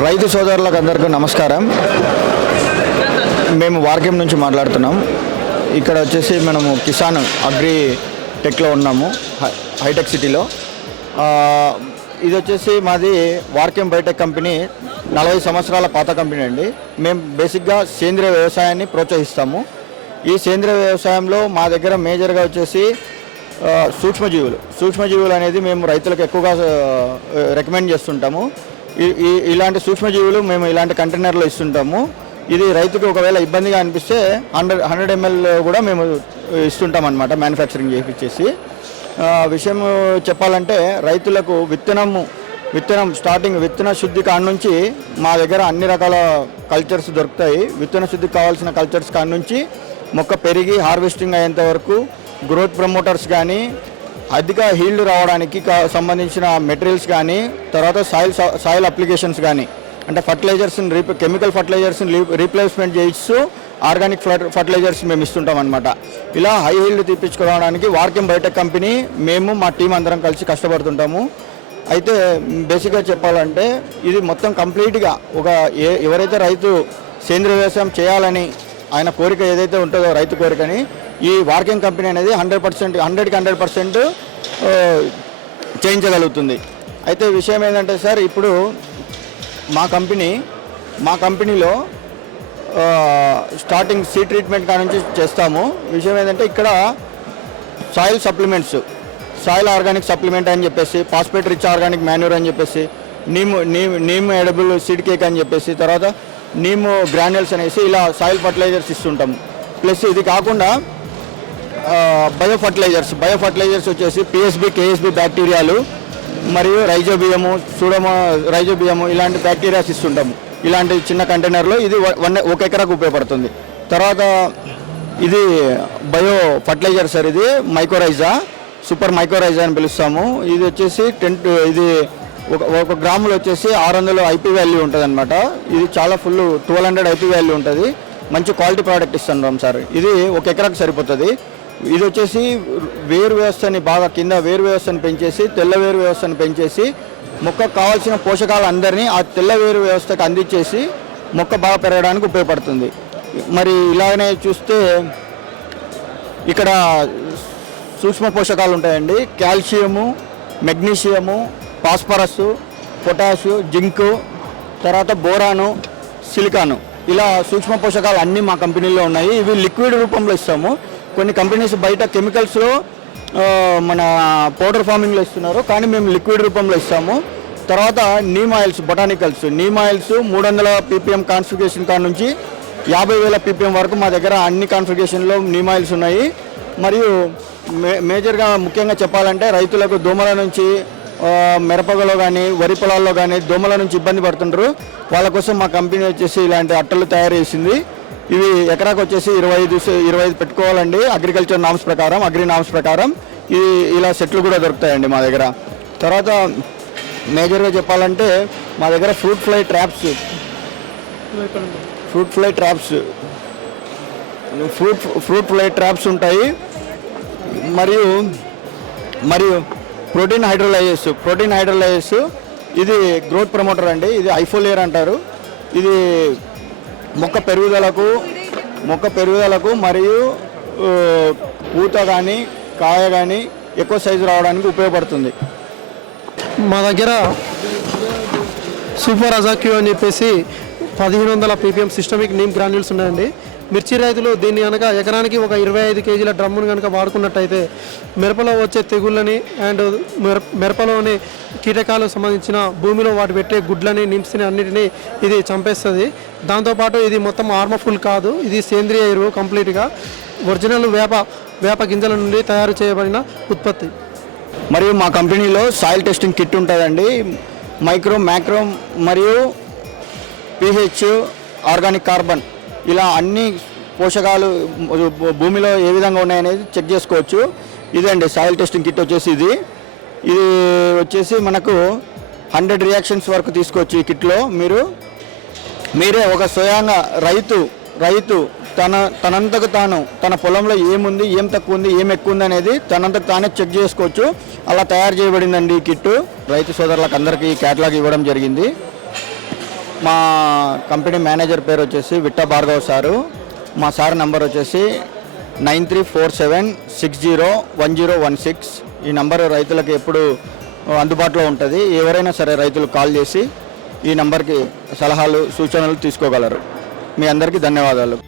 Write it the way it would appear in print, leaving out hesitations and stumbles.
రైతు సోదరులకు అందరికీ నమస్కారం. మేము వార్గం నుంచి మాట్లాడుతున్నాం. ఇక్కడ వచ్చేసి మనము కిసాన్ అగ్రి టెక్లో ఉన్నాము, హైటెక్ సిటీలో. ఇది వచ్చేసి మాది వార్గం బయోటెక్ కంపెనీ 40 సంవత్సరాల పాత కంపెనీ అండి. మేము బేసిక్గా సేంద్రియ వ్యవసాయాన్ని ప్రోత్సహిస్తాము. ఈ సేంద్రియ వ్యవసాయంలో మా దగ్గర మేజర్గా వచ్చేసి సూక్ష్మజీవులు అనేది మేము రైతులకు ఎక్కువగా రికమెండ్ చేస్తుంటాము. ఇలాంటి సూక్ష్మజీవులు మేము ఇలాంటి కంటైనర్లో ఇస్తుంటాము. ఇది రైతుకు ఒకవేళ ఇబ్బందిగా అనిపిస్తే 100 ml కూడా మేము ఇస్తుంటాం అన్నమాట, మ్యానుఫ్యాక్చరింగ్ చేయించేసి. విషయం చెప్పాలంటే రైతులకు విత్తనం స్టార్టింగ్ విత్తన శుద్ధి కాడ నుంచి మా దగ్గర అన్ని రకాల కల్చర్స్ దొరుకుతాయి. విత్తన శుద్ధికి కావాల్సిన కల్చర్స్ కాడ నుంచి మొక్క పెరిగి హార్వెస్టింగ్ అయ్యేంత వరకు గ్రోత్ ప్రమోటర్స్ కానీ, అధిక హీల్డ్ రావడానికి సంబంధించిన మెటీరియల్స్ కానీ, తర్వాత సాయిల్ అప్లికేషన్స్ కానీ, అంటే కెమికల్ ఫర్టిలైజర్స్ని రీప్లేస్మెంట్ చేయిస్తూ ఆర్గానిక్ ఫర్టిలైజర్స్ మేము ఇస్తుంటాం అనమాట. ఇలా హై హీల్డ్ తీపించుకోవడానికి వార్గం బయోటెక్ కంపెనీ మేము మా టీం అందరం కలిసి కష్టపడుతుంటాము. అయితే బేసిక్గా చెప్పాలంటే ఇది మొత్తం కంప్లీట్గా ఎవరైతే రైతు సేంద్రియ వ్యవసాయం చేయాలని ఆయన కోరిక ఏదైతే ఉంటుందో రైతు కోరికని, ఈ వార్గం కంపెనీ అనేది 100% చేయించగలుగుతుంది. అయితే విషయం ఏంటంటే సార్, ఇప్పుడు మా కంపెనీలో స్టార్టింగ్ సీ ట్రీట్మెంట్ కాడ నుంచి చేస్తాము. విషయం ఏంటంటే ఇక్కడ soil supplements, soil organic supplement అని చెప్పేసి, ఫాస్ఫేట్ రిచ్ ఆర్గానిక్ మాన్యూర్ అని చెప్పేసి, నీమ్ ఎడబుల్ సీడ్ కేక్ అని చెప్పేసి, తర్వాత నీమ్ గ్రాన్యుల్స్ అనేసి ఇలా సాయిల్ ఫర్టిలైజర్స్ ఇస్తుంటాము. ప్లస్ ఇది కాకుండా బయో ఫర్టిలైజర్స్ వచ్చేసి పిఎస్బి, కేఎస్బి బ్యాక్టీరియాలు మరియు రైజోబియము ఇలాంటి బ్యాక్టీరియాస్ ఇస్తుంటాము. ఇలాంటి చిన్న కంటైనర్లో ఇది 1 ఎకరాకు ఉపయోగపడుతుంది. తర్వాత ఇది బయో ఫర్టిలైజర్ సార్, ఇది సూపర్ మైక్రోరైజా అని పిలుస్తాము. ఇది వచ్చేసి ఇది ఒక గ్రాములు వచ్చేసి 600 ఐపీ వాల్యూ ఉంటుంది అనమాట. ఇది చాలా 1200 ఐపీ వాల్యూ ఉంటుంది. మంచి క్వాలిటీ ప్రోడక్ట్ ఇస్తున్నాం సార్. ఇది 1 ఎకరాకు సరిపోతుంది. ఇది వచ్చేసి వేరు వ్యవస్థని బాగా కింద వేరు వ్యవస్థను పెంచేసి, తెల్ల వేరు వ్యవస్థను పెంచేసి, మొక్కకు కావాల్సిన పోషకాలు అందరినీ ఆ తెల్ల వేరు వ్యవస్థకు అందించేసి మొక్క బాగా పెరగడానికి ఉపయోగపడుతుంది. మరి ఇలాగనే చూస్తే ఇక్కడ సూక్ష్మ పోషకాలు ఉంటాయండి. Calcium, magnesium, phosphorus, potash, zinc, తర్వాత బోరాను, సిలికాను, ఇలా సూక్ష్మ పోషకాలు అన్నీ మా కంపెనీలో ఉన్నాయి. ఇవి లిక్విడ్ రూపంలో ఇస్తాము. కొన్ని కంపెనీస్ బయట కెమికల్స్లో మన పౌడర్ ఫార్మింగ్లో ఇస్తున్నారు, కానీ మేము లిక్విడ్ రూపంలో ఇస్తాము. తర్వాత neem oils, botanicals neem oils 300 ppm configuration కాడ నుంచి 50,000 ppm వరకు మా దగ్గర అన్ని కాన్ఫిగరేషన్లో నీమ్ ఆయిల్స్ ఉన్నాయి. మరియు మేజర్గా ముఖ్యంగా చెప్పాలంటే రైతులకు దోమల నుంచి మిరపలో కానీ వరి పొలాల్లో కానీ దోమల నుంచి ఇబ్బంది పడుతుంటారు. వాళ్ళ కోసం మా కంపెనీ వచ్చేసి ఇలాంటి అట్టలు తయారు చేసింది. ఇవి ఎకరాకు వచ్చేసి 25 పెట్టుకోవాలండి. అగ్రికల్చర్ నామ్స్ ప్రకారం, అగ్రి నామ్స్ ప్రకారం ఇలా సెట్లు కూడా దొరుకుతాయండి మా దగ్గర. తర్వాత మేజర్గా చెప్పాలంటే మా దగ్గర ఫ్రూట్ ఫ్లై ట్రాప్స్ ఉంటాయి. మరియు ప్రోటీన్ హైడ్రోలైజెస్ ఇది గ్రోత్ ప్రమోటర్ అండి. ఇది ఐఫోలియర్ అంటారు. ఇది మొక్క పెరుగుదలకు మరియు పూత కానీ కాయ కానీ ఎక్కువ సైజు రావడానికి ఉపయోగపడుతుంది. మా దగ్గర సూపర్ అజాక్యూ అని చెప్పేసి 1500 ppm సిస్టమిక్ నీమ్ గ్రాన్యూల్స్ ఉన్నాయండి. మిర్చి రైతులు దీన్ని కనుక ఎకరానికి ఒక 25 kgల డ్రమ్మును కనుక వాడుకున్నట్టయితే మిరపలో వచ్చే తెగుళ్ళని అండ్ మిరపలోని కీటకాలకు సంబంధించిన భూమిలో వాటి పెట్టే గుడ్లని, నిమ్స్ని అన్నిటినీ ఇది చంపేస్తుంది. దాంతోపాటు ఇది మొత్తం హార్మ్ఫుల్ కాదు, ఇది సేంద్రియ ఎరువు, కంప్లీట్గా ఒరిజినల్ వేప గింజల నుండి తయారు చేయబడిన ఉత్పత్తి. మరియు మా కంపెనీలో సాయిల్ టెస్టింగ్ కిట్ ఉంటుందండి. మైక్రో, మ్యాక్రో మరియు pH, ఆర్గానిక్ కార్బన్ ఇలా అన్ని పోషకాలు భూమిలో ఏ విధంగా ఉన్నాయనేది చెక్ చేసుకోవచ్చు. ఇదండి సాయిల్ టెస్టింగ్ కిట్ వచ్చేసి ఇది వచ్చేసి మనకు 100 రియాక్షన్స్ వరకు తీసుకోవచ్చు. ఈ కిట్లో మీరే ఒక స్వయంగా రైతు తనంతకు తాను తన పొలంలో ఏముంది, ఏం తక్కువ ఉంది, ఏం ఎక్కువ ఉంది అనేది తనంతకు తానే చెక్ చేసుకోవచ్చు. అలా తయారు చేయబడిందండి ఈ కిట్టు. రైతు సోదరులకు అందరికీ క్యాటలాగ్ ఇవ్వడం జరిగింది. మా కంపెనీ మేనేజర్ పేరు వచ్చేసి విట్ట భార్గవ్ సారు. మా సార్ నంబర్ వచ్చేసి 9347601016. ఈ నంబరు రైతులకు ఎప్పుడు అందుబాటులో ఉంటుంది. ఎవరైనా సరే రైతులు కాల్ చేసి ఈ నంబర్కి సలహాలు సూచనలు తీసుకోగలరు. మీ అందరికీ ధన్యవాదాలు.